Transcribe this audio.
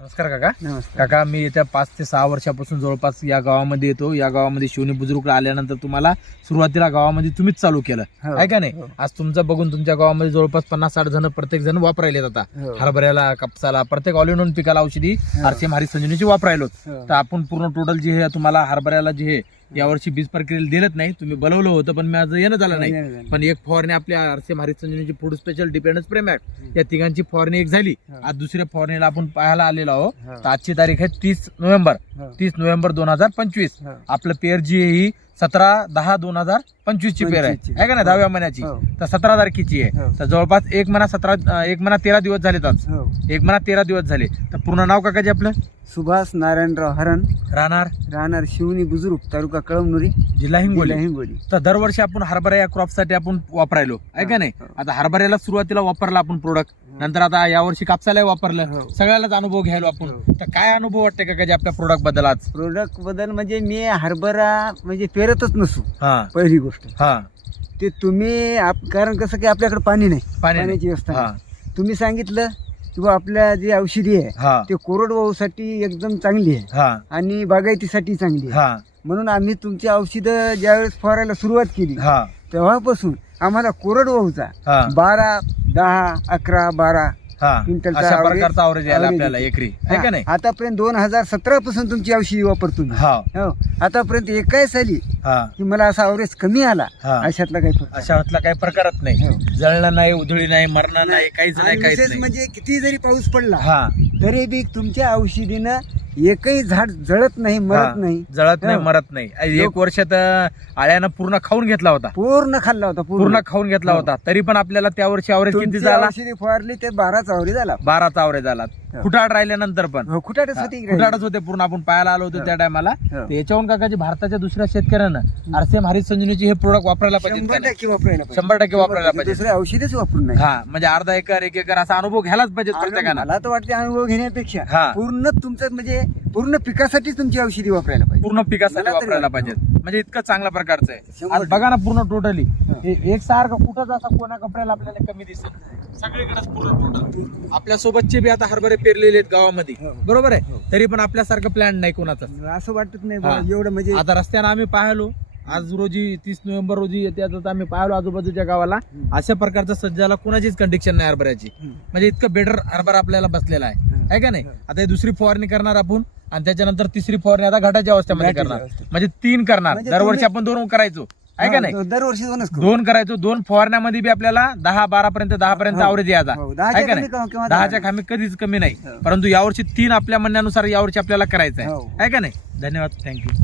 नमस्कार काका. नमस्कार. काका मी येत्या 5 ते 6 वर्षापासून जवळपास या गावामध्ये येतो. या गावामध्ये शिवणी बुजुर्ग आल्यानंतर तुम्हाला सुरुवातीला गावामध्ये तुम्हीच चालू केलं हो, आहे का नाही. हो. आज तुमचं बघून तुमच्या गावामध्ये जवळपास 50-60 जण प्रत्येक जण वापरायले आता हो. हरभऱ्याला, कापसाला, प्रत्येक ऑल इन वन पिकाला औषधी आरसीएम हरी संजीवनीची वापरायलो. हो. तर आपण पूर्ण टोटल जे हे तुम्हाला हरभऱ्याला जे हे यावर्षी बीज प्रक्रियेला दिलत नाही, तुम्ही बोलवलं होतं पण माझं येणं झालं नाही. पण एक फवारणी आपल्या आरसीएम हरी संजीवनीची फूड स्पेशल डिपेंडन्स प्रेमॅक्ट या तिघांची फवारणी एक झाली. आज दुसऱ्या फवारणीला आपण पाहायला आलेलो आहोत. तर आजची तारीख आहे 30 नोव्हेंबर 2025. आपलं पेर जी आहे ही 17/10/2025 ची पेर आहे का नाही, 10व्या महिन्याची. तर 17 तारखेची आहे. तर जवळपास एक महिना 13 दिवस झालेत. आज एक महिना 13 दिवस झाले. तर पूर्ण नाव काकाजी आपलं? सुभाष नारायणराव हरण, राहणार शिवणी बुजुर्ग, तालुका कळमनुरी, जिल्हा हिंगोली. हिंगोली. तर दरवर्षी आपण हरभरा या क्रॉप साठी आपण वापरायलो आहे का नाही. आता हरभऱ्याला सुरुवातीला वापरला आपण प्रोडक्ट, नंतर आता यावर्षी कापसाला वापरलं. सगळ्यालाच अनुभव घ्यायलो आपण. तर काय अनुभव वाटते काकाजी आपल्या प्रोडक्ट बद्दल आज? प्रोडक्ट बद्दल म्हणजे मी हरभरा म्हणजे पेरतच नसू. हा पहिली गोष्ट हा ते तुम्ही कारण कसं की आपल्याकडे पाणी नाही, पाणी पाण्याची व्यवस्था हा नाही. तुम्ही सांगितलं किंवा आपल्या जी औषधी आहे हा ते कोरडवाहूसाठी एकदम चांगली आहे हा आणि बागायतीसाठी चांगली आहे. हा म्हणून आम्ही तुमची औषधं ज्यावेळेस फवारायला सुरुवात केली हा तेव्हापासून आम्हाला कोरडवाहूचा हा 12, 10, 11, 12 हा क्विंटलचा अशा average- प्रकारचा आवरेज यायला average आपल्याला येते. एकरी आहे का नाही. आतापर्यंत 2017 पासून तुमची औषधी वापरतो मी. हा हो. आतापर्यंत एकाही साली हा की मला असा अवरेज कमी आला हा अशातला काही फरक अशा हातला काही प्रकारच नाही. हो. जळणं नाही, उधळी नाही, मरणं नाही, काहीच आणि नाही, काहीच विशेष नाही. म्हणजे किती जरी पाऊस पडला हा तरी बी तुमच्या औषधीनं एकही झाड जळत नाही, मरत नाही, जळत नाही, हो. मरत नाही. एक वर्ष तर आळ्यानं पूर्ण खाऊन घेतला होता, पूर्ण खाल्ला होता. पूर्ण खाऊन घेतला हो. होता. तरी पण आपल्याला त्या वर्षी आवरेज किती तुमची झाला? औषधी फवारली ते 12चा आवरेज झाला. 12चा आवरेज झाला. हो. फुटाड राहिल्यानंतर पण हो, खुटाटच होती. फुटाडच होते पूर्ण. आपण पाहायला आलो होतो त्या टायमाला. हो. याच्याहून काकाजी भारताच्या दुसऱ्या शेतकऱ्यानं आरसीएम हरी संजीवनीची हे प्रोडक्ट वापरायला पाहिजे. 100% वापरायला पाहिजे. 100% वापरायला पाहिजे. दुसरे औषधच वापरून नाही. हा म्हणजे अर्धा एकर, 1 एकर असा अनुभव घ्यायलाच पाहिजे प्रत्येकानं. मला तर वाटते अनुभव घेण्यापेक्षा हा. पूर्ण तुमचं म्हणजे पूर्ण पिकासाठी तुमची औषधी वापरायला पाहिजे. पूर्ण पिकासाठी मला तरी वापरायला वाटतं. पाहिजे. म्हणजे इतकं चांगल्या प्रकारचं आहे. 100%. आज बघा ना पूर्ण टोटली एक सारखं कुठंच असा कोणा कपड्याला आपल्याला कमी दिसत नाही. सगळीकडेच पूर्ण टोटल. आपल्या सोबतचे बी आता हरभरे पेरलेले आहेत गावामध्ये, हो. बरोबर आहे. हो. तरी पण आपल्यासारखं प्लॅन नाही कोणाचा. असं वाटत नाही हा. बुवा, एवढं म्हणजे आता रस्त्यानं आम्ही पाहिलो आज रोजी 30 नोव्हेंबर रोजी येते. आता आम्ही पाहिलो आजूबाजूच्या गावाला अशा प्रकारचा सज्जाला कोणाचीच कंडिक्शन नाही हरभऱ्याची. म्हणजे इतकं बेटर हरभरा आपल्याला बसलेला आहे का नाही. आता हे दुसरी फवारणी करणार आपण आणि त्याच्यानंतर तिसरी फवारणी आता घाटाच्या अवस्थेमध्ये घाटाच्या करणार. अवस्थेत. म्हणजे 3 करणार. म्हणजे दरवर्षी तुम्ही- आपण 2 करायचो आहे का नाही. दरवर्षी 2च करू. 2 करायचो. 2 फवारण्यामध्ये बी आपल्याला 10-12 पर्यंत 10 पर्यंत हो. आवरेज यायचा हो, आहे 10च्या का कमी नाही. किंवा 10च्या खामी कधीच कमी नाही. हो. परंतु यावर्षी 3 आपल्या म्हणण्यानुसार यावर्षी आपल्याला करायचं हो. आहे का नाही. धन्यवाद, थँक्यू.